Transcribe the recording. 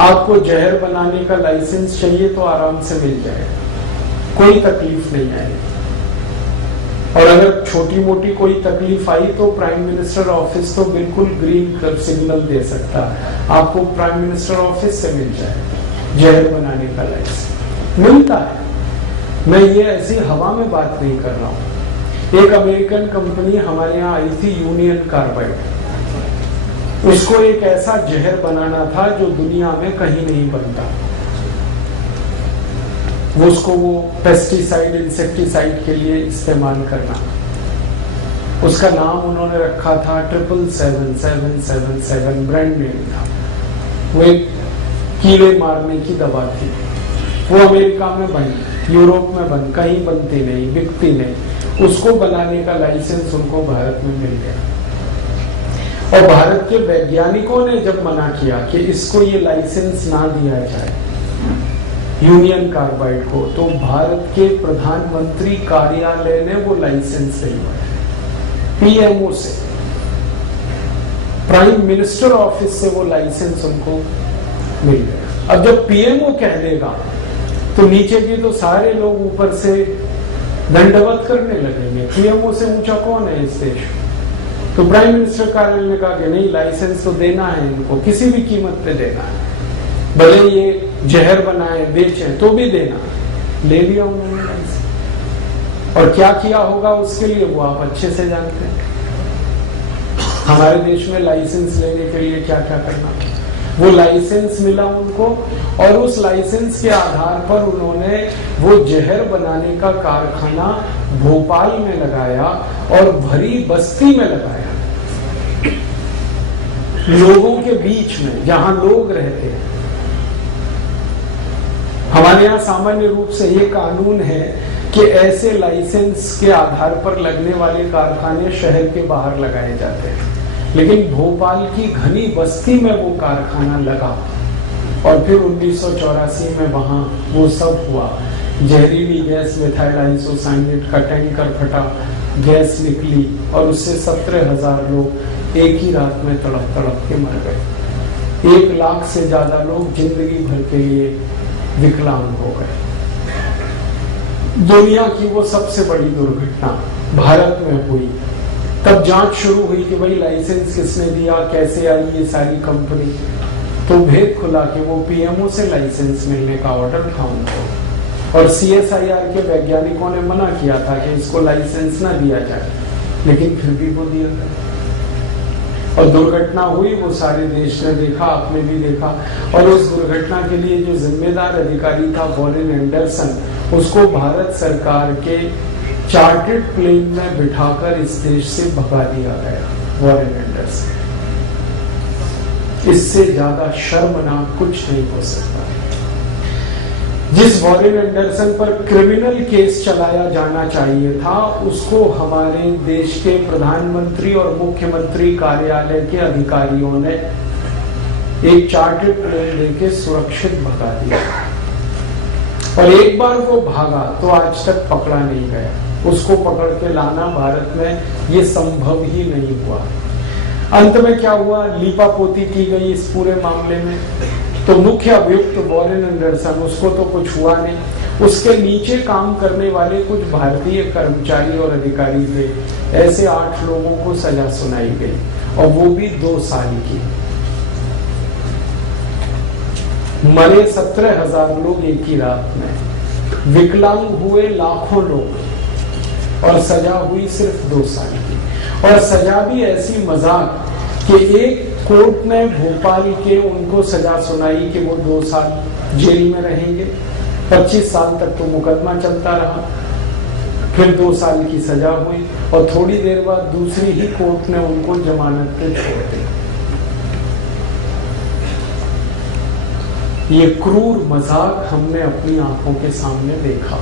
आपको जहर बनाने का लाइसेंस चाहिए तो आराम से मिल जाएगा, कोई तकलीफ नहीं आएगी। और अगर छोटी मोटी कोई तकलीफ आई तो प्राइम मिनिस्टर ऑफिस तो बिल्कुल ग्रीन सिग्नल दे सकता है, आपको प्राइम मिनिस्टर ऑफिस से मिल जाएगा जहर बनाने का लाइसेंस, मिलता है। मैं ये ऐसी हवा में बात नहीं कर रहा हूं। एक अमेरिकन कंपनी हमारे यहाँ आई थी, यूनियन कार्बाइड, उसको एक ऐसा जहर बनाना था जो दुनिया में कहीं नहीं बनता। वो पेस्टिसाइड इंसेक्टिसाइड के लिए इस्तेमाल करना, उसका नाम उन्होंने रखा था 77777, ब्रांड नेम था। वो एक कीड़े मारने की दवा थी, वो अमेरिका में बनी, यूरोप में बन, कहीं बनती नहीं, बिकती नहीं। उसको बनाने का लाइसेंस उनको भारत में मिल गया। और भारत के वैज्ञानिकों ने जब मना किया कि इसको ये लाइसेंस ना दिया जाए यूनियन कार्बाइड को, तो भारत के प्रधानमंत्री कार्यालय ने वो लाइसेंस दिलवाया पीएमओ से, प्राइम मिनिस्टर ऑफिस से वो लाइसेंस उनको मिल गया। अब जब पीएमओ कह देगा तो नीचे के तो सारे लोग ऊपर से दंडवत करने लगेंगे, पीएमओ से ऊंचा कौन है इस देश। तो प्राइम मिनिस्टर कार्यालय ने कहा कि नहीं, लाइसेंस तो देना है इनको, किसी भी कीमत पे देना है, भले ये जहर बनाए बेचें तो भी देना। ले लिया उन्होंने लाइसेंस, और क्या किया होगा उसके लिए वो आप अच्छे से जानते हैं। हमारे देश में लाइसेंस लेने के लिए क्या क्या करना, वो लाइसेंस मिला उनको, और उस लाइसेंस के आधार पर उन्होंने वो जहर बनाने का कारखाना भोपाल में लगाया और भरी बस्ती में लगाया, लोगों के बीच में जहां लोग रहते हैं। हमारे यहाँ सामान्य रूप से ये कानून है कि ऐसे लाइसेंस के आधार पर लगने वाले कारखाने शहर के बाहर लगाए जाते हैं, लेकिन भोपाल की घनी बस्ती में वो कारखाना लगा और फिर 1984 में वहां वो सब हुआ। जहरीली गैस मिथाइल आइसोसाइनेट का टैंकर फटा, गैस निकली और उससे 17,000 लोग एक ही रात में तड़प तड़प के मर गए। 1 लाख से ज्यादा लोग जिंदगी भर के लिए विकलांग हो गए। दुनिया की वो सबसे बड़ी दुर्घटना भारत में हुई। तब जांच शुरू हुई कि भाई लाइसेंस किसने दिया, कैसे आई ये सारी कंपनी, तो भेद खुला कि वो पीएमओ से लाइसेंस मिलने का ऑर्डर था उनको, और सीएसआईआर के वैज्ञानिकों ने मना किया था कि इसको लाइसेंस ना दिया जाए, लेकिन फिर भी वो दिया गया। और दुर्घटना हुई, वो सारे देश ने देखा, आपने भी देखा, और उस दुर्घटना के लिए जो जिम्मेदार अधिकारी था वॉरेन एंडरसन, उसको भारत सरकार के चार्टर्ड प्लेन में बिठाकर इस देश से भगा दिया गया। वॉरेन एंडरसन, इससे ज्यादा शर्मनाक कुछ नहीं हो सकता। जिस वॉरेन एंडरसन पर क्रिमिनल केस चलाया जाना चाहिए था, उसको हमारे देश के प्रधानमंत्री और मुख्यमंत्री कार्यालय के अधिकारियों ने एक चार्टर्ड प्लेन लेके सुरक्षित भगा दिया, और एक बार वो भागा तो आज तक पकड़ा नहीं गया। उसको पकड़ के लाना भारत में ये संभव ही नहीं हुआ। अंत में क्या हुआ, लीपापोती की गई इस पूरे मामले में। तो मुख्य अभियुक्त वॉरेन एंडरसन, उसको तो कुछ हुआ नहीं, उसके नीचे काम करने वाले कुछ भारतीय कर्मचारी और अधिकारी थे, ऐसे 8 लोगों को सजा सुनाई गई, और वो भी 2 साल की। मरे 17,000 लोग एक ही रात में, विकलांग हुए लाखों लोग, और सजा हुई सिर्फ 2 साल की। और सजा भी ऐसी मजाक कि एक कोर्ट ने भोपाल के उनको सजा सुनाई कि वो 2 साल जेल में रहेंगे, 25 साल तक तो मुकदमा चलता रहा, फिर 2 साल की सजा हुई, और थोड़ी देर बाद दूसरी ही कोर्ट ने उनको जमानत पे छोड़ दिया। ये क्रूर मजाक हमने अपनी आंखों के सामने देखा।